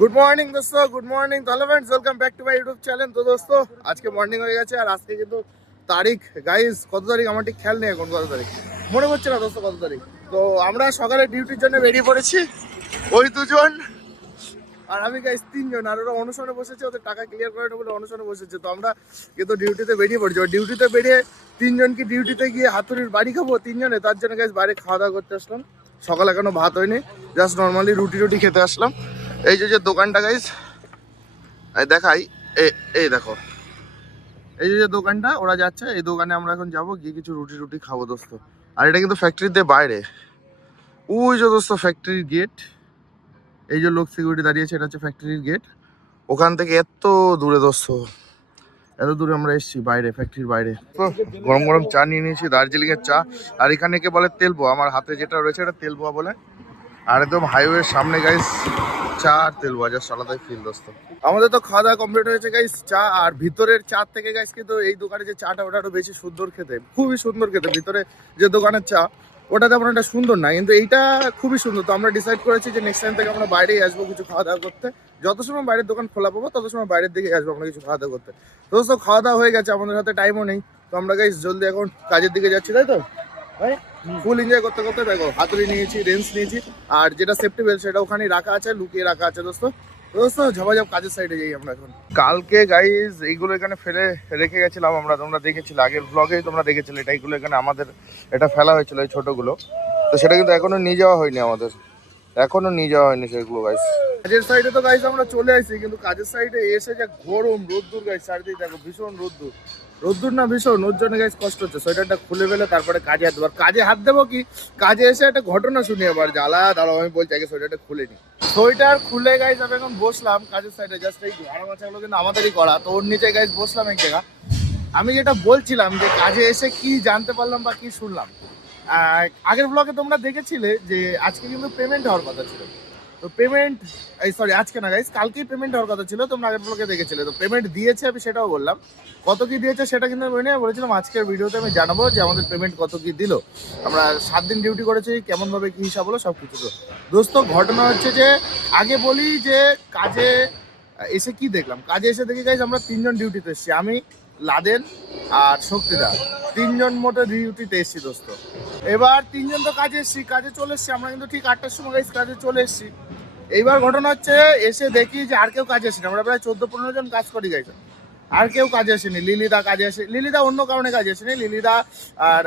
Good morning দোস্ত। Good morning তাহলে friends welcome back to my YouTube channel তো দোস্ত, আজকে মর্নিং হয়ে গেছে আর আজকে কিন্তু তারিখ গাইস কত তারিখ? আমার ঠিক খেয়াল নেই এখন কত তারিখ। মনে হচ্ছে না দোস্ত কত তারিখ। তো আমরা সকালে ডিউটির জন্য বেরিয়ে পড়েছি। ওই দুজন আর আমি গাইস তিনজন। আর ওরা অনুসরণে বসেছে, ওদের টাকা ক্লিয়ার করে বলে অনুসরণে বসেছে। তো আমরা কিন্তু ডিউটিতে বেরিয়ে পড়েছি। ডিউটিতে বেরিয়ে তিনজন কি ডিউটিতে গিয়ে হাতুড়ির বাড়ি খাব তিনজনে। তার জন্য গাইস বাইরে খাওয়া দাওয়া করতে আসলাম। সকালে এখনও ভাত হয়নি। জাস্ট নর্মালি রুটি রুটি খেতে আসলাম। এই যে যে দোকানটা গাইস দেখাই, এই দেখো। এই যে দোকানটা, ওরা যাচ্ছে, এই দোকানে আমরা এখন যাব, গিয়ে কিছু রুটি রুটি খাব, দোস্ত। আর এটা কিন্তু ফ্যাক্টরিতে বাইরে। ওই যে, দোস্ত ফ্যাক্টরির গেট এই যে, লোক সিকিউরিটি দাঁড়িয়েছে এটা হচ্ছে ফ্যাক্টরির গেট ওখান থেকে এত দূরে, দোস্ত। এত দূরে আমরা এসেছি, বাইরে ফ্যাক্টরির বাইরে। গরম গরম চা নিয়ে নিয়েছি দার্জিলিং এর চা। আর এখানে কে বলে তেলবোয়া? আমার হাতে যেটা রয়েছে, এটা তেলবোয়া বলে। আর একদম হাইওয়ের সামনে গাইস চা আর তেল বাজার আলাদাই ফিল, দোস্ত। আমাদের তো খাওয়া দাওয়া কমপ্লিট হয়েছে গাইস চা আর ভিতরের চা থেকে গাইস কিন্তু এই দোকানে যে চাটা, ওটা আরও বেশি সুন্দর খেতে, খুবই সুন্দর খেতে। ভিতরে যে দোকানের চা, ওটা তেমন একটা সুন্দর না, কিন্তু এইটা খুবই সুন্দর। তো আমরা ডিসাইড করেছি যে নেক্সট টাইম থেকে আমরা বাইরেই আসব কিছু খাওয়া দাওয়া করতে। যত সময় বাইরের দোকান খোলা পাবো, তত সময় বাইরের দিকে আসব আমরা কিছু খাওয়া দাওয়া করতে। দোস্ত, খাওয়া দাওয়া হয়ে গেছে, আমাদের হাতে টাইমও নেই। তো আমরা গাইস জলদি এখন কাজের দিকে যাচ্ছি, তাই তো? ফুল এনজয় করতে করতে দেখো হাতুড়ি নিয়েছি রেঞ্জ নিয়েছি আর যেটা সেফটি বেল্ট সেটা ওখানে রাখা আছে লুকিয়ে রাখা আছে দোস্ত। দোস্ত ঝাপাঝাপ কাজের সাইডে যাই আমরা এখন। কালকে গাইজ এইগুলো এখানে ফেলে রেখে গেছিলাম আমরা তোমরা দেখেছিলে আগের ব্লগেই তোমরা দেখেছিলে এটা এখানে আমাদের এটা ফেলা হয়েছিল এই ছোটোগুলো। তো সেটা কিন্তু এখনও নিয়ে যাওয়া হয়নি আমাদের। এখনও নিয়ে যাওয়া হয়নি সেগুলো গাইজ কাজের সাইডে তো গাইজ আমরা চলে আসছি কিন্তু কাজের সাইডে এসে যে গরম রোদ্দুর গাইজ চারিদিকে দেখো ভীষণ রোদ্দুর। রোদ্দুর না ভীষণ, ওর জন্য গাইজ কষ্ট হচ্ছে। সোয়েটারটা খুলে ফেলে, তারপরে কাজে হাত দেবো। কাজে হাত দেবো কি? কাজে এসে একটা ঘটনা শুনি এবার জ্বালা, দাঁড়াও, আমি বলছি, আগে সোয়েটারটা খুলে নি। সোয়েটার খুলে গাইজ আমি এখন বসলাম কাজের সাইডে জাস্ট এই ঘোড়া মাছাগুলো কিন্তু আমাদেরই করা। তো ওর নিচে গাইজ বসলাম এক জায়গা। আমি যেটা বলছিলাম যে কাজে এসে কি জানতে পারলাম বা কি শুনলাম। আগের ব্লগে তোমরা দেখেছিলে যে আজকে কিন্তু পেমেন্ট হওয়ার কথা ছিল। তো পেমেন্ট এই সরি আজকে না গাইস কালকেই পেমেন্ট হওয়ার কথা ছিল তোমরা আগের ব্লগে দেখেছিলে। তো পেমেন্ট দিয়েছে আমি সেটাও বললাম। কত কি দিয়েছে সেটা কিন্তু আমি বলিনি, বলেছিলাম আজকের ভিডিওতে আমি জানাব যে আমাদের পেমেন্ট কত কি দিল। আমরা সাত দিন ডিউটি করেছি কেমন ভাবে কি হিসাব হলো সব কিছু। তো দোস্ত ঘটনা হচ্ছে যে আগে বলি যে কাজে এসে কি দেখলাম? কাজে এসে দেখি গাইজ আমরা তিনজন ডিউটিতে এসেছি। আমি লাদেন আর শক্তিদা তিনজন মোটে ডিউটিতে এসেছি দোস্ত। এবার তিনজন তো কাজে এসছি, কাজে চলে এসছি। আমরা কিন্তু ঠিক আটটার সময় গেছি কাজে চলে এসছি। এইবার ঘটনা হচ্ছে, এসে দেখি যে আর কেউ কাজে আসেনি। আমরা প্রায় চোদ্দ পনেরো জন কাজ করি গাইজ আর কেউ কাজে আসেনি, লিলিদা কাজে আসে, লিলিদা অন্য কারণে কাজে আসেনি, লিলিদা আর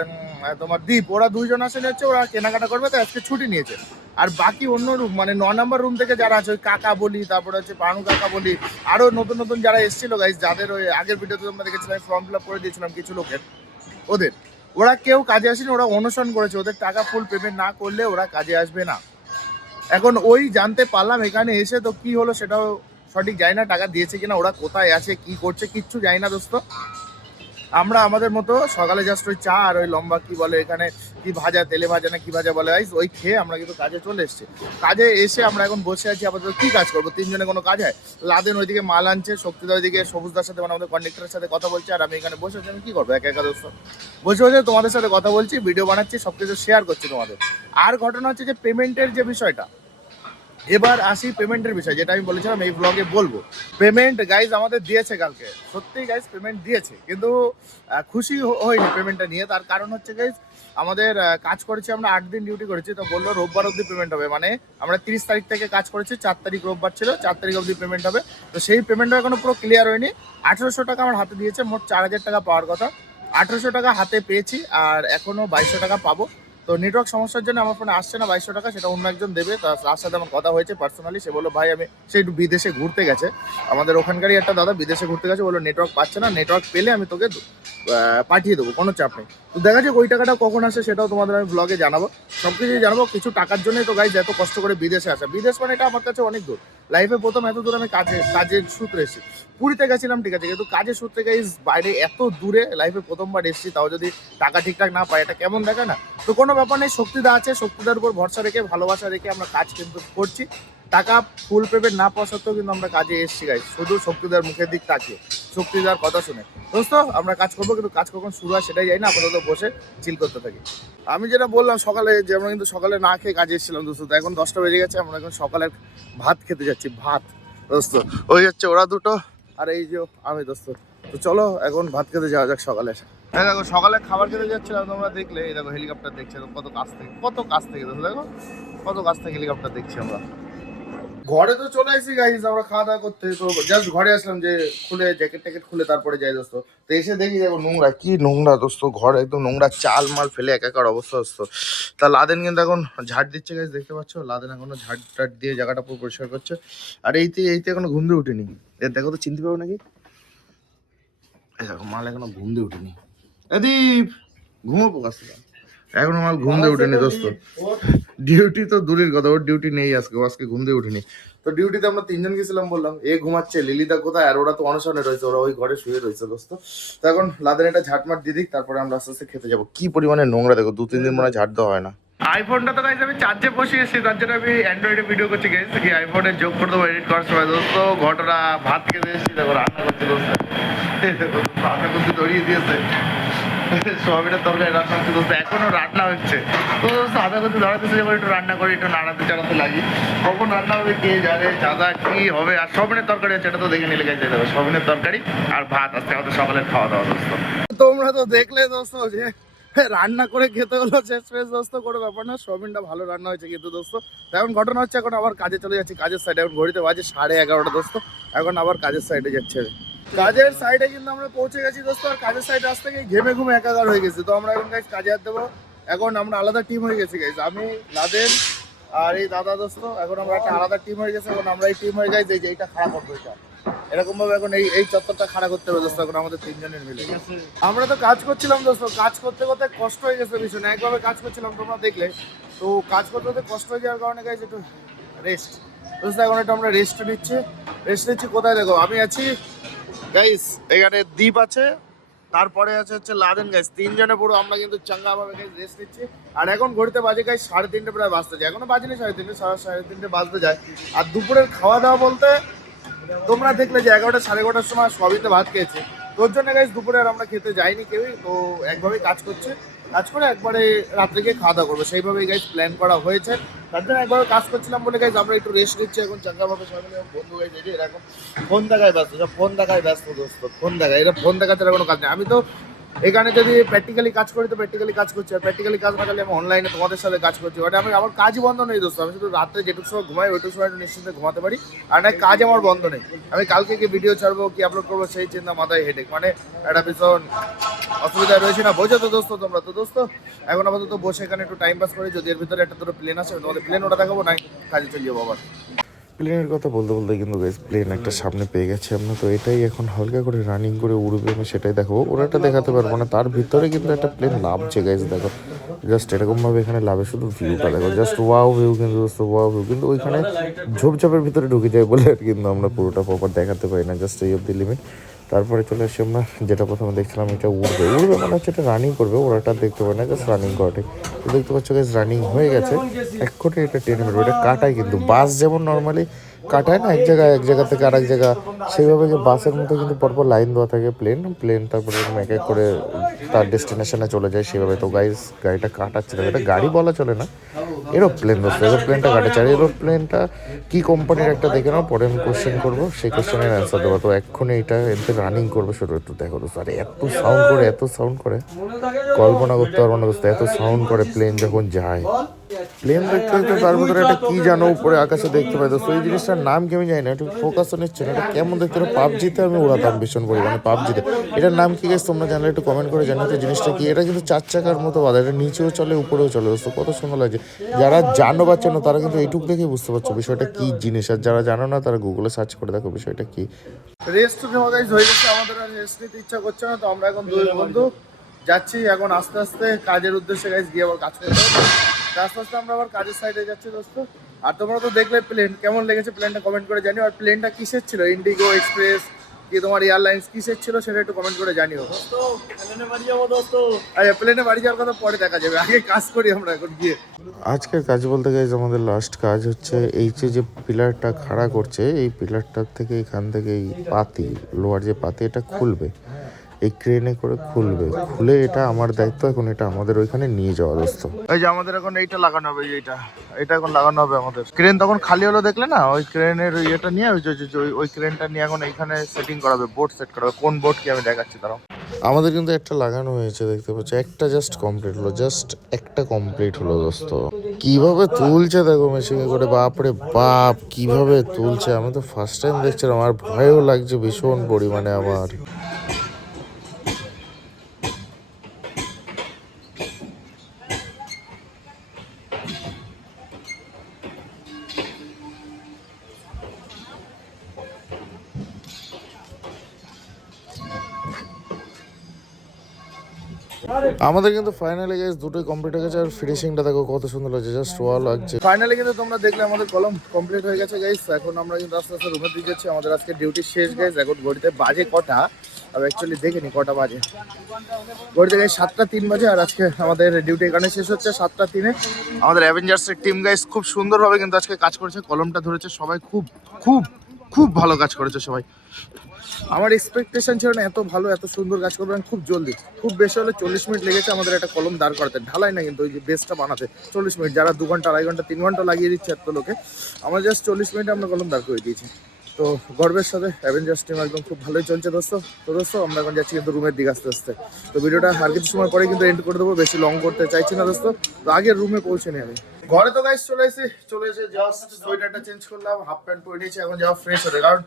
তোমার দীপ, ওরা দুইজন আসেনি হচ্ছে, ওরা কেনাকাটা করবে তো আজকে ছুটি নিয়েছে। আর বাকি অন্য রুম মানে ন নম্বর রুম থেকে যারা আছে, ওই কাকা বলি, তারপরে হচ্ছে পানু কাকা বলি আরও নতুন নতুন যারা এসেছিল গাইজ যাদের ওই আগের ভিডিওতে তোমরা দেখেছিলাম ফর্ম ফিল আপ করে দিয়েছিলাম কিছু লোকের, ওদের। ওরা কেউ কাজে আসেনি, ওরা অনুসরণ করেছে, ওদের টাকা ফুল পেমেন্ট না করলে ওরা কাজে আসবে না। এখন ওই জানতে পারলাম, এখানে এসে তো কি হলো সেটাও সঠিক জানি না টাকা দিয়েছে কিনা ওরা কোথায় আছে কি করছে কিচ্ছু জানি না দোস্ত। আমরা আমাদের মতো সকালে জাস্ট ওই চা আর ওই লম্বা কি বলে এখানে কি ভাজা তেলে ভাজা না কি ভাজা বলে guys, ওই খেয়ে আমরা কিন্তু কাজে চলে এসেছি। কাজে এসে আমরা এখন বসে আছি আপাতত কি কাজ করব? তিনজনে কোনো কাজ হয়? লাদেন ওইদিকে মাল আনছে শক্তিদা ওইদিকে সবুজদার সাথে মানে আমাদের কন্ডাক্টরের সাথে কথা বলছে আর আমি এখানে বসে আছি আমি কি করব? একা একা দোস্ত। বসে বসে তোমাদের সাথে কথা বলছি ভিডিও বানাচ্ছি সব কিছু শেয়ার করছি তোমাদের। আর ঘটনা হচ্ছে যে পেমেন্টের যে বিষয়টা এবার আসি পেমেন্টের বিষয়, যেটা আমি বলেছিলাম, এই ব্লগে বলব। পেমেন্ট গাইজ আমাদের দিয়েছে কালকে। সত্যি গাইজ পেমেন্ট দিয়েছে, কিন্তু খুশি হ- হইনি পেমেন্টটা নিয়ে। তার কারণ হচ্ছে গাইজ আমাদের কাজ করেছি আমরা আট দিন ডিউটি করেছি, তো বলল রোববার অবধি পেমেন্ট হবে। মানে আমরা তিরিশ তারিখ থেকে কাজ করেছি, চার তারিখ রোববার ছিল, চার তারিখ অবধি পেমেন্ট হবে। তো সেই পেমেন্টটা এখনও পুরো ক্লিয়ার হয়নি। আঠেরোশো টাকা আমার হাতে দিয়েছে, মোট চার হাজার টাকা পাওয়ার কথা। আঠেরোশো টাকা হাতে পেয়েছি, আর এখনও বাইশশো টাকা পাবো। তো নেটওয়ার্ক সমস্যার জন্য আমার ফোনে আসছে না, বাইশশো টাকা, সেটা অন্য একজন দেবে। তার সাথে আমার কথা হয়েছে পার্সোনালি সে বলল, ভাই, আমি সে একটু বিদেশে ঘুরতে গেছে। আমাদের ওখানকারই একটা দাদা বিদেশে ঘুরতে গেছে, বলল নেটওয়ার্ক পাচ্ছে না নেটওয়ার্ক পেলে আমি তোকে পাঠিয়ে দেবো, কোনো চাপ নেই। তো দেখা যাক ওই টাকাটা কখন আসে, সেটাও তোমাদের আমি ব্লগে জানাব। সব কিছুই জানাব, কিছু টাকার জন্যই তো গাইজ এত কষ্ট করে বিদেশে আসা। বিদেশ মানে এটা আমার কাছে অনেক দূর। লাইফে প্রথম এত দূর আমি কাজে, কাজের সূত্রে এসেছি। পুরীতে গেছিলাম, ঠিক আছে, কিন্তু কাজের সূত্রে গাইজ বাইরে এত দূরে লাইফে প্রথমবার এসেছি, তাও যদি টাকা ঠিকঠাক না পাই, এটা কেমন দেখা না? তো কোনো ব্যাপার নেই, শক্তিদা আছে, শক্তিদার উপর ভরসা রেখে, ভালোবাসা রেখে আমরা কাজ কিন্তু করছি। টাকা ফুল পেমেন্ট না পাওয়া সত্ত্বেও কিন্তু আমরা কাজে এসেছি গাইজ শুধু শক্তিদার মুখের দিক তাকিয়ে, শক্তিদার কথা শুনে। দোস্ত, আমরা কাজ করব, কিন্তু কাজ কখন শুরু হয় সেটাই যাই না, আপাতত বসে চিল করতে থাকি। আমি যেটা বললাম, সকালে যে আমরা কিন্তু সকালে না খেয়ে কাজে এসেছিলাম দোস্ত এখন দশটা বেজে গেছে, আমরা এখন সকালের ভাত খেতে যাচ্ছি, ভাত। দোস্ত, ওই হচ্ছে ওরা দুটো আর এই যে আমি দোস্ত, তো চলো এখন ভাত খেতে যাওয়া যাক সকালে। হ্যাঁ দেখো, সকালে খাবার খেতে যাচ্ছিলাম, তোমরা দেখলে, এই দেখো হেলিকপ্টার দেখছি, কত কাছ থেকে, কত কাছ থেকে দেখো দেখো, কত কাছ থেকে হেলিকপ্টার দেখছি আমরা। ঘরে তো চলে আসি গাইজ আমরা খাওয়া দাওয়া করতে। তো জাস্ট ঘরে আসলাম যে খুলে জ্যাকেট ট্যাকেট খুলে তারপরে যাই দোস্ত। তো এসে দেখি দেখো নোংরা, কি নোংরা দোস্ত, ঘর একদম নোংরা চাল মাল ফেলে একাকার অবস্থা দোস্ত। তা লাদেন কিন্তু এখন ঝাড় দিচ্ছে গাইজ দেখতে পাচ্ছ? লাদেন এখনও ঝাড় টাট দিয়ে জায়গাটা পুরো পরিষ্কার করছে। আর এইতে এইতে এখনও ঘুম দিয়ে উঠেনি। এর দেখো তো, চিনতে পারো নাকি? দেখো, মাল এখনও ঘুম দিয়ে উঠেনি। এদীপ ঘুমো থেকে এখনও মাল ঘুম দিয়ে উঠেনি দোস্ত। ডিউটি তো দূরের কথা ওর ডিউটি নেই আজকে আজকে ঘুম দিয়ে উঠিনি। তো ডিউটিতে আমরা তিনজন গেছিলাম বললাম এ ঘুমাচ্ছে লিলিদা কোথায়? আর ওরা তো অনশনে রয়েছে ওরা ওই ঘরে শুয়ে রয়েছে দোস্ত। তো এখন লাদের এটা ঝাটমাট দিয়ে দিক তারপরে আমরা আস্তে আস্তে খেতে যাব। কি পরিমাণে নোংরা দেখো দু তিন দিন মনে হয় ঝাড় দেওয়া হয় না। আইফোনটা তো গাইজ আমি চার্জে বসিয়েছি তার জন্য আমি অ্যান্ড্রয়েডে ভিডিও করছি গাইজ কি আইফোনে যোগ করে দেবো এডিট করার সময়। দোস্ত ঘটনা ভাত খেতে এসেছি দেখো রান্না করছে দোস্ত। রান্না করতে ধরিয়ে দিয়েছে। সোয়াবিনের তরকারি রান্না হচ্ছে দোস্ত, এখনও রান্না হচ্ছে। তো আধা করতে দাঁড়াতেছে যখন একটু রান্না করি, একটু নাড়াতে চাড়াতে লাগি। কখন রান্না হবে, কে জানে দাদা কি হবে, আর সবিনের তরকারি আছে এটা তো দেখে নিলে গেছে। দেখো সবিনের তরকারি আর ভাত, আজকে আমাদের সকালের খাওয়া দাওয়া দোস্ত। তোমরা তো দেখলে দোস্ত যে রান্না করে খেতে হলো শেষ ফেস দোস্ত, কোনো ব্যাপার না সবিনটা ভালো রান্না হয়েছে কিন্তু দোস্ত। এখন ঘটনা হচ্ছে, এখন আবার কাজে চলে যাচ্ছি, কাজের সাইডে এখন ঘড়িতে বাজে সাড়ে এগারোটা দোস্ত, এখন আবার কাজের সাইডে যাচ্ছে। কাজের সাইডে কিন্তু আমরা পৌঁছে গেছি দোস্ত আর কাজের সাইডে আসতে গিয়ে ঘেমে ঘুমে একাকার হয়ে গেছে। তো আমরা এখন গাইজ কাজে হাত দেবো। এখন আমরা আলাদা টিম হয়ে গেছি গাইজ আমি লাদেন আর এই দাদা দোস্ত এখন আমরা একটা আলাদা টিম হয়ে গেছে। এখন আমরা এই টিম হয়ে গেছি যে এইটা খারাপ করব এটা। এরকম ভাবে এখন এই এই চত্বরটা খাড়া করতে হবে দোস্ত এখন আমাদের তিনজনের মিলে। আমরা তো কাজ করছিলাম দোস্ত কাজ করতে করতে কষ্ট হয়ে গেছে ভীষণ। একভাবে কাজ করছিলাম তোমরা দেখলে। তো কাজ করতে করতে কষ্ট হয়ে যাওয়ার কারণে গাইজ একটু রেস্ট দোস্ত এখন একটু আমরা রেস্ট নিচ্ছি। রেস্ট নিচ্ছি কোথায় দেখো? আমি আছি গাইস এখানে দ্বীপ আছে, তারপরে আছে হচ্ছে লাদেন গাইস তিনজনে পুরো, আমরা কিন্তু চাঙ্গাভাবে গাইস রেস্ট নিচ্ছি। আর এখন ঘড়িতে বাজে গাইস সাড়ে তিনটে, প্রায় বাজতে যায়। এখনও বাজেনি সাড়ে তিনটে, সাড়ে সাড়ে তিনটে বাজতে যায়। আর দুপুরের খাওয়া দাওয়া বলতে তোমরা দেখলে যে এগারোটা, সাড়ে এগারোটার সময় সবই তো ভাত খেয়েছে। তোর জন্য গাইস দুপুরে আর আমরা খেতে যাইনি কেউই, তো একভাবেই কাজ করছে। কাজ করে একবারে রাত্রে গিয়ে খাওয়া দাওয়া করব। সেইভাবেই গাইস প্ল্যান করা হয়েছে। তার জন্য একবার কাজ করছিলাম বলে গাইজ আমরা একটু রেস্ট নিচ্ছি। এখন চাঙ্গাভাবে সবাই বন্ধু যে এরকম ফোন দেখায় ব্যস্ত ফোন দেখায় ব্যস্ত দোস্ত, ফোন দেখায়। এটা ফোন দেখাতে কোনো কাজ নেই। আমি তো এখানে যদি প্র্যাকটিক্যালি কাজ করি তো প্র্যাকটিক্যালি কাজ করছি, আর প্র্যাকটিক্যালি কাজ না করলে আমি অনলাইনে তোমাদের সাথে কাজ করছি। ওটা আমি, আমার কাজই বন্ধ নেই দোস্ত, আমি শুধু রাত্রে যেটুকু সময় ঘুমাই, ওইটুকু সময় একটু নিশ্চিন্তে ঘুমাতে পারি, আর না, কাজ আমার বন্ধ নেই। আমি কালকে কি ভিডিও ছাড়বো, কি আপলোড করব, সেই চিন্তা, মাথায় হেডেক মানে একটা ভীষণ অসুবিধা রয়েছে না? বোঝো তো দোস্ত তোমরা। তো দোস্ত, এখন আপাতত বসে এখানে একটু টাইম পাস করি, যদি এর ভিতরে একটা দুটো প্লেন আমি তোমাদের প্লেন ওটা দেখাবো, না কাজে চলে যাব আবার। প্লেনের কথা বলতে বলতে কিন্তু গাইজ প্লেন একটা সামনে পেয়ে গেছে আমরা। তো এটাই এখন হালকা করে রানিং করে উড়বে, আমি সেটাই দেখাবো। ওরাটা দেখাতে পারব না, তার ভিতরে কিন্তু একটা প্লেন লাভছে গাইজ দেখো। জাস্ট এরকমভাবে এখানে লাভে শুধু ভিউটা দেখো। জাস্ট ওয়াও ভিউ কিন্তু দোস্ত ওয়াও ভিউ কিন্তু ওইখানে ঝোপঝাপের ভিতরে ঢুকে যায় বলে কিন্তু আমরা পুরোটা প্রপার দেখাতে পারি না জাস্ট এই দি লিমিট তারপরে চলে আসি আমরা, যেটা প্রথমে দেখছিলাম এটা উড়বে। উড়বে মানে হচ্ছে এটা রানিং করবে ওরাটা দেখতে পারে না জাস্ট রানিং করাটাই। তো দেখতে পাচ্ছ গাইজ রানিং হয়ে গেছে। এক কোটি এটা টেনে মেরবে এটা কাটায় কিন্তু। বাস যেমন নর্মালি কাটায় না, এক জায়গায় এক জায়গা থেকে আরেক জায়গা, সেইভাবে যে বাসের মতো কিন্তু পরপর লাইন দেওয়া থাকে প্লেন প্লেন তারপরে এক এক করে তার ডেস্টিনেশনে চলে যায় সেভাবে তো গাইজ গাড়িটা কাটাচ্ছে না। এটা গাড়ি বলা চলে না। এরোপ্লেন দোস্ত এরোপ্লেনটা কাটে চার এরোপ্লেনটা কী কোম্পানির একটা দেখে নাও পরে আমি কোশ্চেন করব। সেই কোশ্চেনের অ্যান্সার দেবো। তো এক্ষুনি এটা এতে রানিং করব শুরু একটু দেখো দোস্ত আরে এত সাউন্ড করে এত সাউন্ড করে। কল্পনা করতে পারব না দোস্ত এত সাউন্ড করে প্লেন যখন যায়। প্লেন দেখতে দেখতে তার ভিতরে একটা কি জানো উপরে আকাশে দেখতে পাই। দোস্ত এই জিনিসটার নাম কি আমি জানি না একটু ফোকাস নিচ্ছে না এটা কেমন দেখতে পাবজিতে আমি উড়াতাম ভীষণ পরিমাণে পাবজিতে। এটার নাম কি গেছে তোমরা জানলে একটু কমেন্ট করে জানো তো জিনিসটা কি। এটা কিন্তু চার চাকার মতো বাধা এটা নিচেও চলে উপরেও চলে। দোস্ত কত সুন্দর লাগছে। যারা জানো বা চেনো তারা কিন্তু এইটুকু দেখে বুঝতে পারছ বিষয়টা কি জিনিস। আর যারা জানো না তারা গুগলে সার্চ করে দেখো বিষয়টা কি। রেস্ট নেওয়া গাইজ হয়ে গেছে আমাদের আর রেস্ট নিতে ইচ্ছা করছে না তো আমরা এখন দুই বন্ধু যাচ্ছি। এখন আস্তে আস্তে কাজের উদ্দেশ্যে গাইজ গিয়ে আবার কাজ করতে তো আস্তে আস্তে আমরা আবার কাজের সাইডে যাচ্ছি দোস্ত। আর তোমরা তো দেখলে প্লেন কেমন লেগেছে প্লেনটা কমেন্ট করে জানিও। আর প্লেনটা কিসের ছিল? ইন্ডিগো এক্সপ্রেস কি তোমার এয়ারলাইন্স কিসের ছিল সেটা একটু কমেন্ট করে জানিও। তো প্লেনে বাড়ি যাব দোস্ত। আচ্ছা প্লেনে বাড়ি যাওয়ার কথা পরে দেখা যাবে। আগে কাজ করি আমরা এখন গিয়ে। আজকের কাজ বলতে গেলে আমাদের লাস্ট কাজ হচ্ছে এই যে যে পিলারটা খাড়া করছে এই পিলারটার থেকে এখান থেকে এই পাতি লোয়ার যে পাতি এটা খুলবে। এই ক্রেনে করে খুলবে। খুলে এটা আমার দায়িত্ব এখন এটা আমাদের ওইখানে নিয়ে যাওয়া দোস্ত এই যে আমাদের এখন এইটা লাগানো হবে এইটা। এটা এখন লাগানো হবে আমাদের। ক্রেন তখন খালি হলো দেখলে না ওই ক্রেনের ইয়েটা নিয়ে ওই ওই- ওই ক্রেনটা নিয়ে এখন এইখানে সেটিং করাবে বোর্ড সেট করাবে কোন বোর্ড কি আমি দেখাচ্ছি তারাও আমাদের কিন্তু একটা লাগানো হয়েছে দেখতে পাচ্ছ। একটা জাস্ট কমপ্লিট হলো জাস্ট একটা কমপ্লিট হলো দোস্ত। কীভাবে তুলছে দেখো মেশিনে করে বাপরে বাপ কীভাবে তুলছে? আমি তো ফার্স্ট টাইম দেখছিলাম আর ভয়ও লাগছে ভীষণ পরিমাণে আমার। আমাদের কিন্তু ফাইনালি গাইস দুটোই কমপ্লিট হয়ে গেছে, আর ফিনিশিংটা দেখো কত সুন্দর লাগছে জাস্ট ওয়াও লাগছে। ফাইনালি কিন্তু তোমরা দেখলে আমাদের কলম কমপ্লিট হয়ে গেছে গাইস এখন আমরা কিন্তু আস্তে আস্তে রুমের দিকে যাচ্ছি, আমাদের আজকে ডিউটি শেষ গাইস এখন ঘড়িতে বাজে কটা? আমি অ্যাকচুয়ালি দেখিনি কটা বাজে। ঘড়িতে গাইস সাতটা তিন বাজে, আর আজকে আমাদের ডিউটি এখানে শেষ হচ্ছে সাতটা তিনে। আমাদের অ্যাভেঞ্জার্সের টিম গাইস খুব সুন্দরভাবে কিন্তু আজকে কাজ করেছে, কলমটা ধরেছে, সবাই খুব খুব খুব ভালো কাজ করেছে সবাই। আমার এক্সপেকটেশন ছিল না এত ভালো, এত সুন্দর কাজ করবেন খুব জলদি। খুব বেশি হলে চল্লিশ মিনিট লেগেছে আমাদের একটা কলম দাঁড় করাতে। ঢালাই না কিন্তু ওই যে বেসটা বানাতে। চল্লিশ মিনিট, যারা দু ঘণ্টা, আড়াই ঘণ্টা, তিন ঘণ্টা লাগিয়ে দিচ্ছে এত লোকে, আমরা জাস্ট চল্লিশ মিনিটে আমরা কলম দাঁড় করে দিয়েছি। তো গর্বের সাথে অ্যাভেঞ্জার্স টিম একদম খুব ভালোই চলছে দোস্ত। তো দোস্ত, আমরা এখন যাচ্ছি কিন্তু রুমের দিকে আস্তে আস্তে। তো ভিডিওটা আর কিছু সময় পরে কিন্তু এন্ড করে দেবো, বেশি লং করতে চাইছি না দোস্ত। তো আগের রুমে পৌঁছে নি আমি। ঘরে তো গাইস চলে এসেছি, চলে এসে জাস্ট সোয়েটারটা চেঞ্জ করলাম হাফ প্যান্ট পরে নিয়েছি, এখন যাওয়া ফ্রেশ হতে। কারণ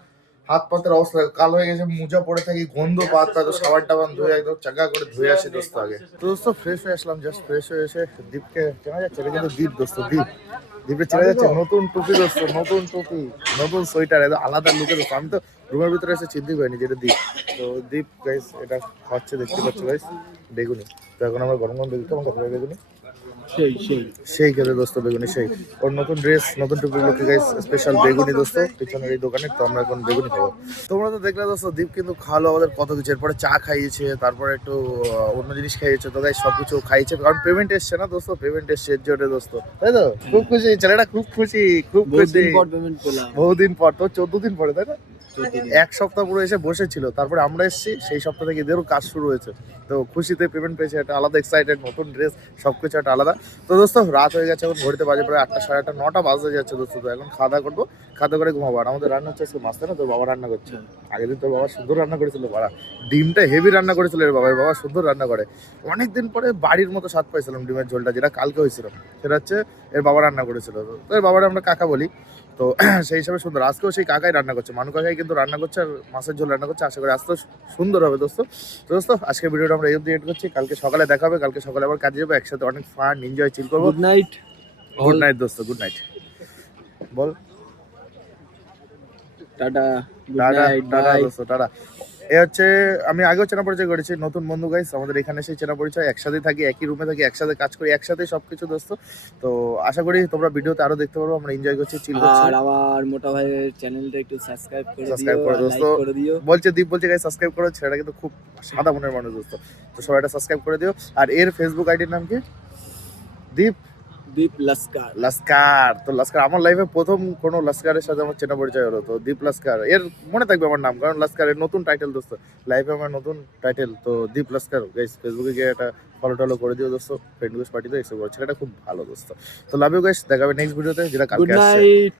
হাত পাতের অবস্থা কালো হয়ে গেছে মোজা পড়ে থাকি গন্ধ পাতা তো সাবান টাবান ধুয়ে একদম চাকা করে ধুয়ে আসি দোস্ত আগে। তো দোস্ত ফ্রেশ হয়ে আসলাম জাস্ট ফ্রেশ হয়ে এসে দীপকে চেনা যাচ্ছে এটা কিন্তু দীপ দোস্ত দীপ। দীপে চেনা যাচ্ছে নতুন টুপি দোস্ত নতুন টুপি নতুন সোয়েটার একদম আলাদা লুকে দোস্ত। আমি তো রুমের ভিতরে এসে চিন্তি পাইনি যেটা দীপ। তো দীপ গাইস এটা খাচ্ছে দেখতে পাচ্ছ গাইস বেগুনি। তো এখন আমরা গরম গরম বেগুনি কেমন কথা বেগুনি? সেই সেই। সেই খেতে দোস্ত বেগুনি সেই। ওর নতুন ড্রেস নতুন টুপি লোকে গাইস স্পেশাল বেগুনি দোস্ত পিছনের এই দোকানে তো আমরা এখন বেগুনি খাব। তোমরা তো দেখলে দোস্ত দীপ কিন্তু খাওয়ালো আমাদের কত কিছু। এরপরে চা খাইয়েছে তারপরে একটু অন্য জিনিস খাইয়েছে তো গাইস সব কিছু খাইয়েছে। কারণ পেমেন্ট এসছে না দোস্ত পেমেন্ট এসছে এর জন্য দোস্ত। তাই তো? খুব খুশি ছেলেটা খুব খুশি খুব খুশি। বহুদিন পর পেমেন্ট বহুদিন পর তো চোদ্দ দিন পরে তাই না। এক সপ্তাহ পুরো এসে বসেছিল তারপরে আমরা এসেছি সেই সপ্তাহ থেকে এদেরও কাজ শুরু হয়েছে। তো খুশিতে পেমেন্ট পেয়েছে একটা আলাদা এক্সাইটেড নতুন ড্রেস সবকিছু একটা আলাদা। তো দোস্ত রাত হয়ে গেছে এখন ঘড়িতে বাজে প্রায় আটটা সাড়ে আটটা নটা বাজতে যাচ্ছে দোস্ত। তো এখন খাওয়া দাওয়া করব খাওয়া করে ঘুমাবো। আর আমাদের রান্না হচ্ছে আজকে মাছ না? তোর বাবা রান্না করছে। আগের দিন তোর বাবা সুন্দর রান্না করেছিল বাবা ডিমটা হেভি রান্না করেছিল এর বাবা বাবা সুন্দর রান্না করে। অনেক দিন পরে বাড়ির মতো স্বাদ পাইছিলাম ডিমের ঝোলটা যেটা কালকে হয়েছিল। সেটা হচ্ছে এর বাবা রান্না করেছিল। তো এর বাবাটা আমরা কাকা বলি। তো সেই হিসাবে সুন্দর। আজকেও সেই কাকাই রান্না করছে। মানু কাকাই কিন্তু রান্না করছে আর মাছের ঝোল রান্না করছে। আশা করি আজকেও সুন্দর হবে দোস্ত। তো দোস্ত আজকে ভিডিওটা আমরা এই অবধি এড করছি। কালকে সকালে দেখা হবে। কালকে সকালে আবার কাজে যাব। একসাথে অনেক ফান এনজয় চিল করব। গুড নাইট গুড নাইট দোস্ত গুড নাইট বল। টাটা টাটা টাটা দোস্ত টাটা। এ হচ্ছে আমি আগেও চেনা পরিচয় করেছি নতুন বন্ধু গাইস আমাদের এখানে সেই চেনা পরিচয় একসাথে থাকি একই রুমে থাকি একসাথে কাজ করি একসাথে সবকিছু দোস্ত। তো আশা করি তোমরা ভিডিওতে আরও দেখতে পারব আমরা এনজয় করছি চিল করছি। আর আমার মোটা ভাইয়ের চ্যানেলটা একটু সাবস্ক্রাইব করে দিও Subscribe করে দোস্ত। বলছে দীপ বলছে গাইস সাবস্ক্রাইব করো ছেলেটা কিন্তু খুব সাদা মনের মানুষ দোস্ত। তো সবাই এটা সাবস্ক্রাইব করে দিও। আর এর ফেসবুক আইডির নাম কি? দীপ। দীপ লস্কার। লাস্কার। তো লাস্কার আমার লাইফে প্রথম কোনো লাস্কারের সাথে আমার চেনা পরিচয় হলো তো দীপ লাস্কার। এর মনে থাকবে আমার নাম কারণ লস্কারের নতুন টাইটেল দোস্ত। লাইফে আমার নতুন টাইটেল তো দীপ লাস্কার। গাইস ফেসবুকে গিয়ে একটা ফলো টলো করে দিও দোস্ত। ফ্রেন্ড গুস পার্টিতে এসে ছেলেটা খুব ভালো দোস্ত। তো লাভ ইউ গাইস দেখাবে নেক্সট ভিডিওতে যেটা কালকে আসছে।